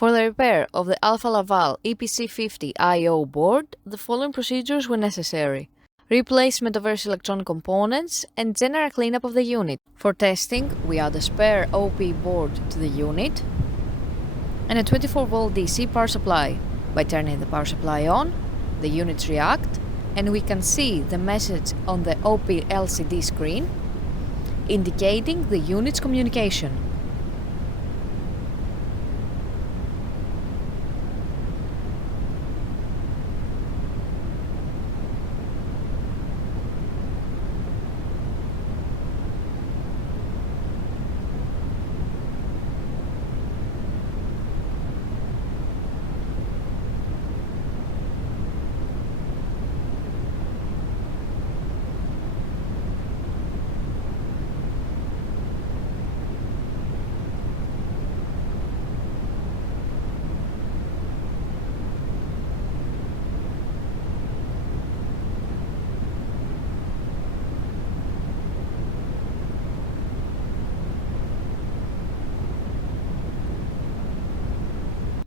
For the repair of the Alfa Laval EPC50 I/O board, the following procedures were necessary: replacement of various electronic components and general cleanup of the unit. For testing, we add a spare OP board to the unit and a 24-volt DC power supply. By turning the power supply on, the units react and we can see the message on the OP LCD screen indicating the unit's communication.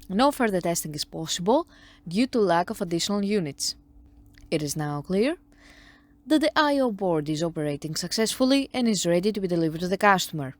No further testing is possible due to lack of additional units. It is now clear that the I/O board is operating successfully and is ready to be delivered to the customer.